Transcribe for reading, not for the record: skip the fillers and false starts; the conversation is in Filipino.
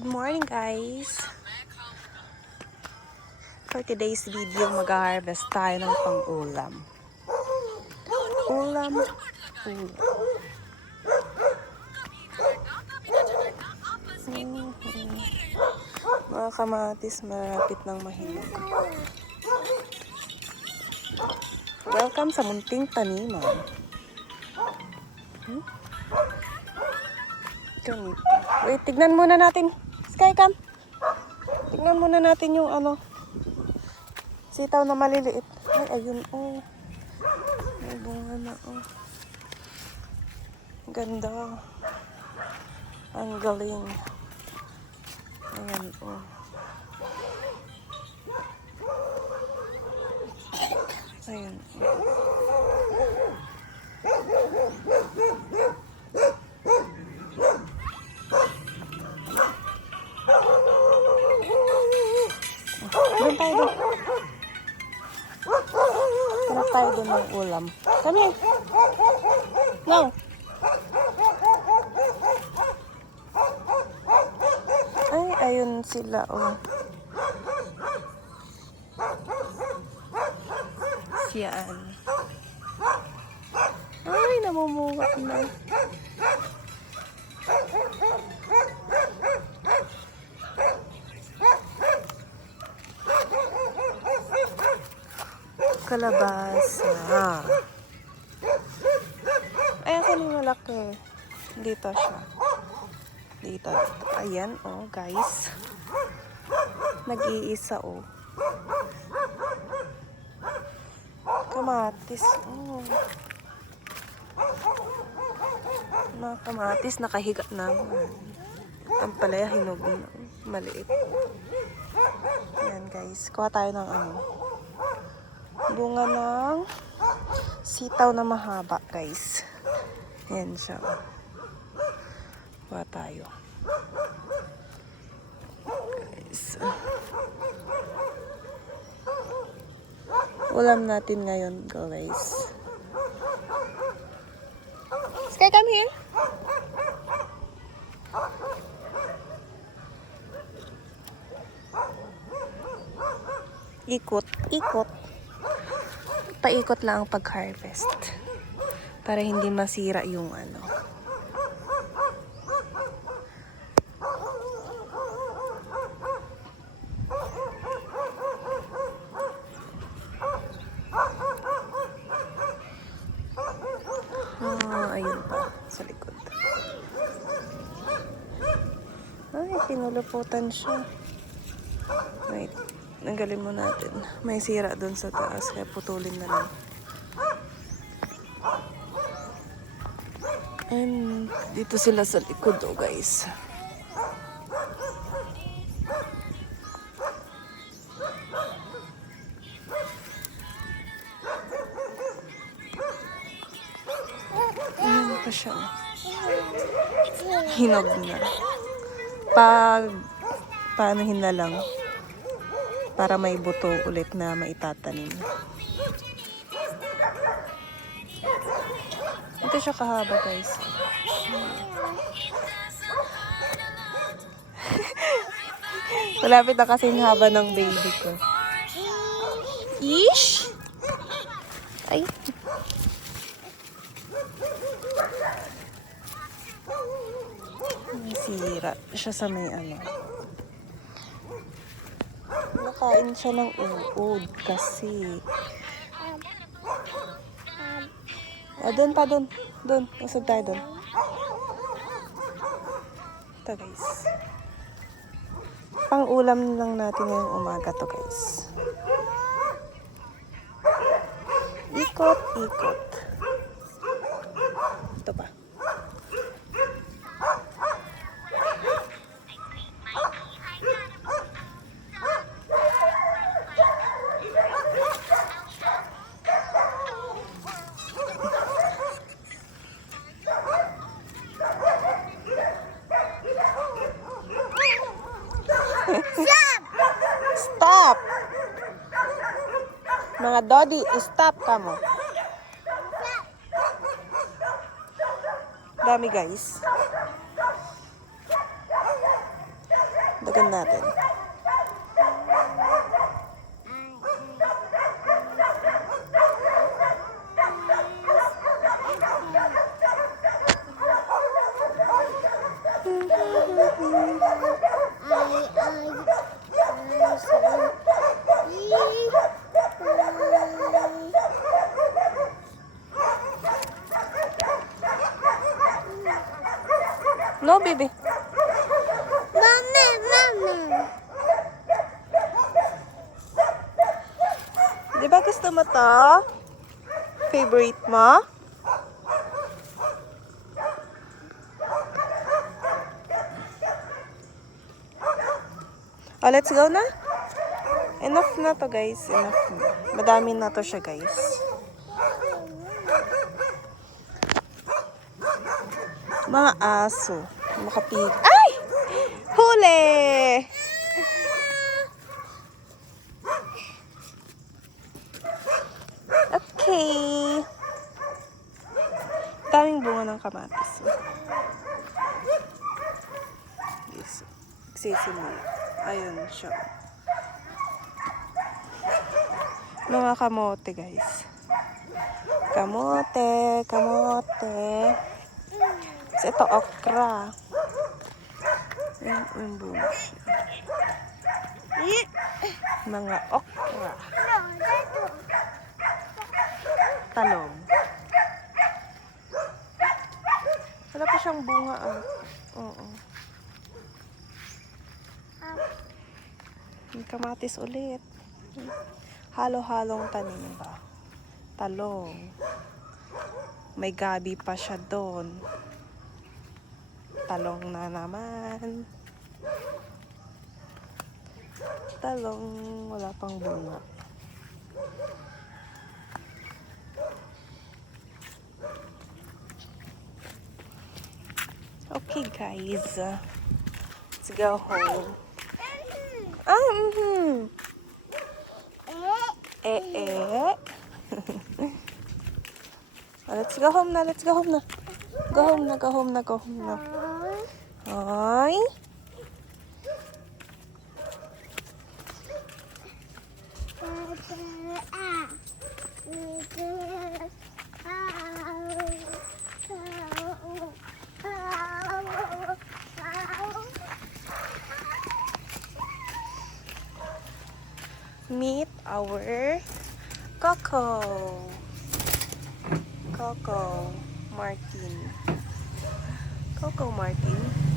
Good morning guys! For today's video, mag-harvest tayo ng pang-ulam. Ulam. Mga kamatis, malapit ng mahinog. Welcome sa munting taniman. Ganito. Wait, tignan muna natin. Skycam. Tignan muna natin yung sitaw na maliliit. Ay, ayun oh. May bunga na oh. Ganda. Ang galing. Ayan oh. Ayan oh. Doon tayo doon. Hanap tayo doon ng ulam. Come here. No. Ay, ayun sila oh. Yan. Ay, namumuha na. Kalabasa. Ay, ako yung malaki. Dito siya. Dito. Ayan, oh, guys. Nag-iisa, oh. Kamatis, oh. Mga kamatis, nakahiga na. Ang palaya, hinog na. Maliit. Ayan, guys. Kuha tayo ng bunga ng sitaw na mahaba, guys. Yan siya. Kuha tayo. Guys. Ulam natin ngayon, guys. Sky, come here. Ikot, ikot. Paikot lang ang pag-harvest para hindi masira yung ayun pa sa likod. Ay, pinuluputan siya. Wait, nanggalin mo natin. May sira doon sa taas, kaya putulin na lang. And dito sila sa likod, oh guys. Ayan pa siya. Hinog na. Paanohin na lang para may buto ulit na maitatanim. Ito siya kahaba, guys. Malapit na kasing haba ng baby ko. Ish! Ay! Sira siya sa may nakain siya ng uod kasi. Doon pa, doon. Doon. Usad tayo doon. Ito, guys. Pang-ulam lang natin ngayong umaga to, guys. Ikot, ikot. Ito pa. Stop! Mga Dodi, stop ka mo. Dami, guys. Dagan natin. No, baby. Mama, mama. Di ba gusto mo to? Favorite mo? Oh, let's go na. Enough na to, guys. Enough na. Madami na to siya, guys. Mga aso. Makapig. Ay! Huli! Okay. Daming bunga ng kamatis. Yes. Nagsisimula. Ayun siya. Mga kamote, guys. Kamote, kamote. Tapos ito, okra. Ayan, yung bunga. Mga okra. Talong. Wala pa siyang bunga, ah. Oo. May kamatis ulit. Halo-halong tanim ba? Talong. May gabi pa siya doon. Talong na naman. Talong, wala pang bunga. Okay, guys. Let's go home. Let's go home na, let's go home na. Go home na, go home na, go home na. Ay. Meet our Coco. Coco Martin. Coco Martin.